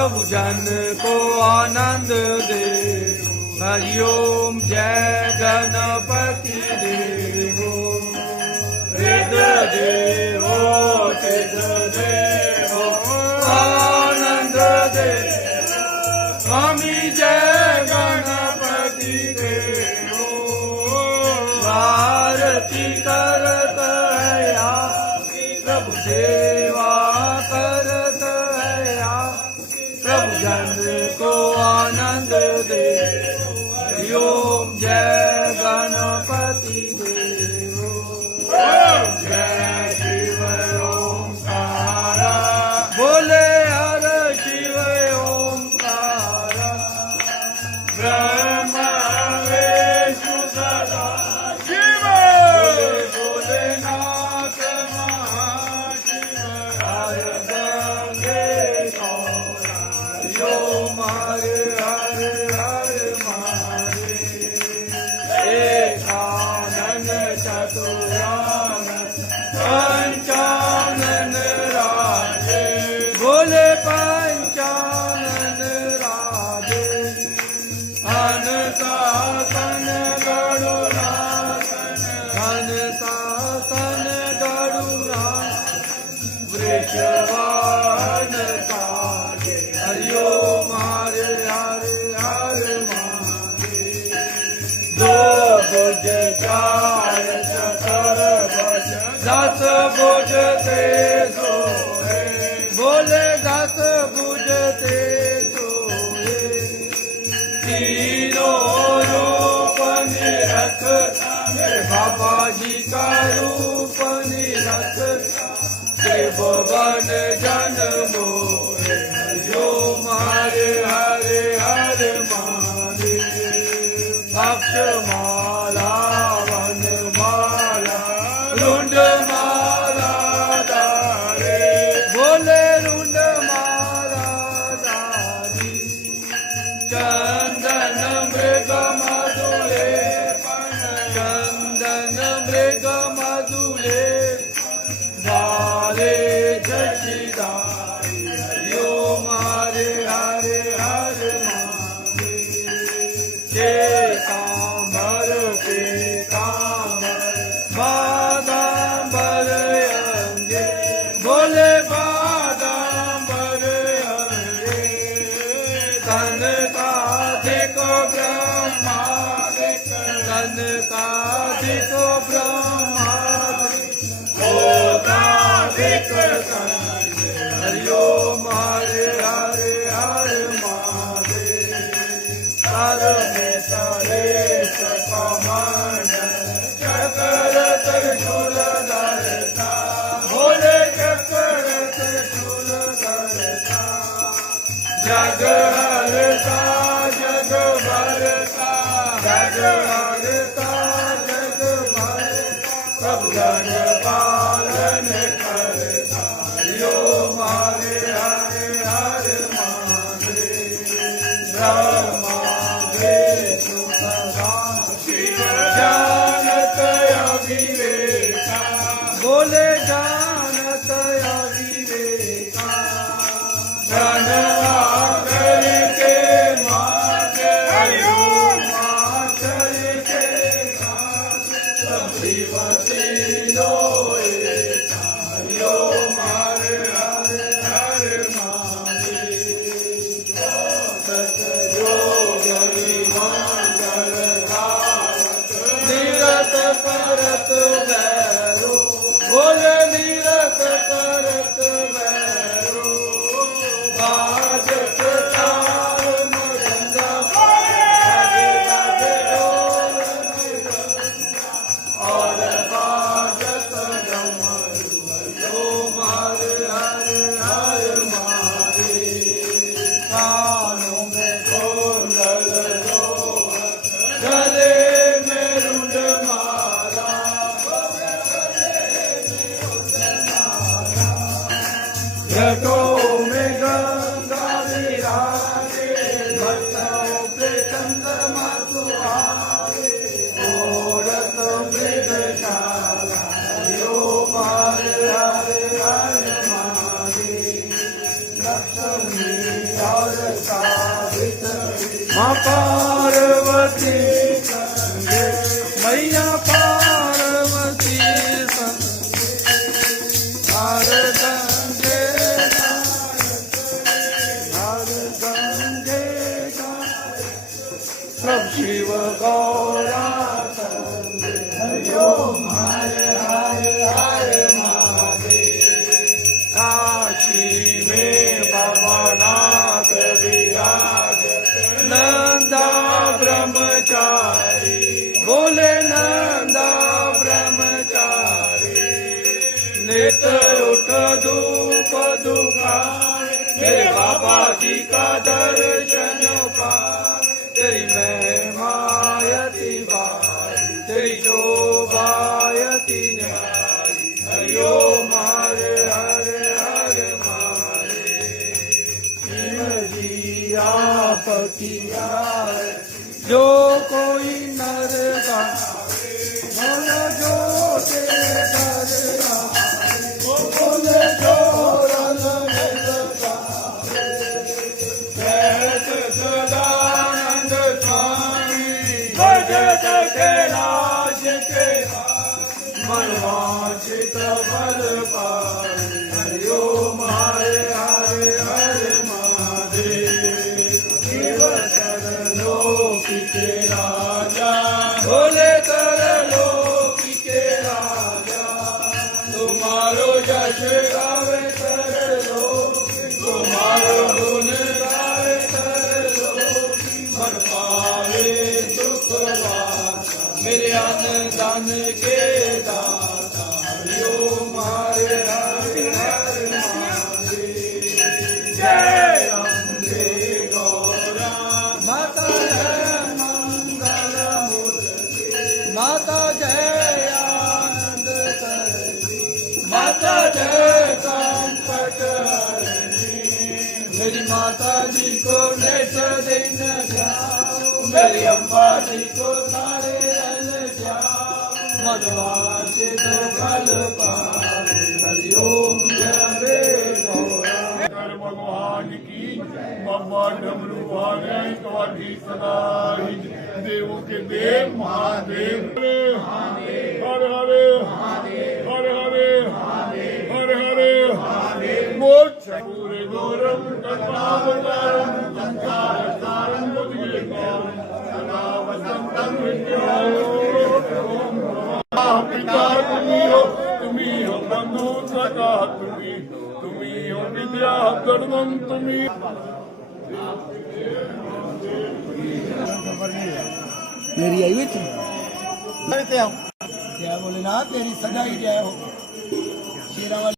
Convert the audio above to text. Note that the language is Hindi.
प्रभु जन को आनंद दे। हरिओम जय गणपति देवो हृद देवो सिद्ध देवो आनंद दे। स्वामी जय गणपति देवो आरती करत है प्रभु सेवा करत है प्रभु जन को आनंद दे। हरिओम जय गणपति देवो जय शिव ओंकार बोले हर शिव ओंकार। ब्रह्मा विष्णु सदा शिव भोलेनाथ महाशिव हर गंगे गौरा। हरिओम हरे हरे हरे एकानन चतुरानन पंचानन राजे बोले पंचानन राजे। अनशासन गरुड़ासन अनशासन गरुड़ासन वृषवाहन काजे। हरिओम हरे हरे हरे दो भुज चार चकर भुज दस भुज ते सोए बोले दस भुज ते सोए। तीनों रूप निरख बाबा जी का रूप निरख त्रिभुवन जन मोहे। हरिओम हरे हरे हरे अक्षमाला वनमाला रुंडमाला दारे बोले रुंडमाला दारी। चंदन मृग मधुले चंदन मृग मधुले वाले जशिदारी। हरिओम हरे हरे हरे कांबर पीतांबर बादांबर अंगे बोले बादांबर अंगे। तन काधिक ब्रह्मादिक तन काधिक ब्रह्मादिक ओकाधिक संगे। हरिओम हरे हरे हरे सरेश कमंड चकर त्रिशूल धरता भोले चकर त्रिशूल धरता। जग हरता जग भरता जग हरता जग भरता प्रभु जन पालन करता। हरिओम हरे हरे हरे ब्रह्मा जानत अविवेका बोले जानत अविवेका। धनवा करके माते माचल के संजीवती लोए। हरिओम हरे हरे हरे करत वैरो बोले नीरत करत वैरो। बाजत तार मृदंगा बाजे बाजे ढोल मृदंगा और बाजत डमरू। हरिओम हरे हरे हरे कानों में कुंडल गले में रुंडमाला जटों में गंगा विराजे भक्तों पे चंद्रमा सुहावे ओरत मृगशाला। हरिओम हरे हरे हरे महादेव। माँ पार्वती मैया पार्वती हर गंगे सब शिव गौरा हरिओ हरे हरे हरे महादेव। काशी में बाबा नाथ विराज नंदा ब्रह्मचारी बोले नंदा ब्रह्मचारी नित्य उठ धूप दुखाए मेरे बाबा जी का दर्शन पाए। तेरी महिमायति बारी तेरी शोभायति न्यारी हरिओम हरे हरे हरे महादेव। जी आपकी आए जो कोई नर गाए जो तेरे घर आए वो बोले जो रंग सदानंद स्वामी भजत कैलाश के मनवांचित फल पाए। हरिओम हरे हरे हरे महादेव। शिव सर्वलोक के राजा भोले सर्वलोक के राजा तुम्हारो यश गावे सर्वलोक तुम्हारो गुण गावे सर्वलोक मन पावे सुख वासा मेरे अन्नदान के दाता। हरिओम हरे हरे हरे महादेव। जय अम्बे गौरा माता जय मंगल मूर्ति माता जय आनंद करती माता जय संकट हरणी। मेरी माता जी को नेत दिन जाओ मेरी अम्बा जी को सारे रन जाओ मधुवांचित फल पाओ। हरिओम जय गौरा। भगवान की बाबा डमरू वाले कवाटी सदाई देवों के देव महादेव। हर हरे हर हरे हर हरे मोक्ष पूरे गौरम कल्पावतारम संसारसारम बुद्धिगौरम सदा वसंतम पिता तुम्ही हो बंधु सखा तुम्ही हो विद्या धर्मम तुम्ही। मेरी आई हुई थी क्या बोले ना तेरी सदा ही जय हो शेरा वाली।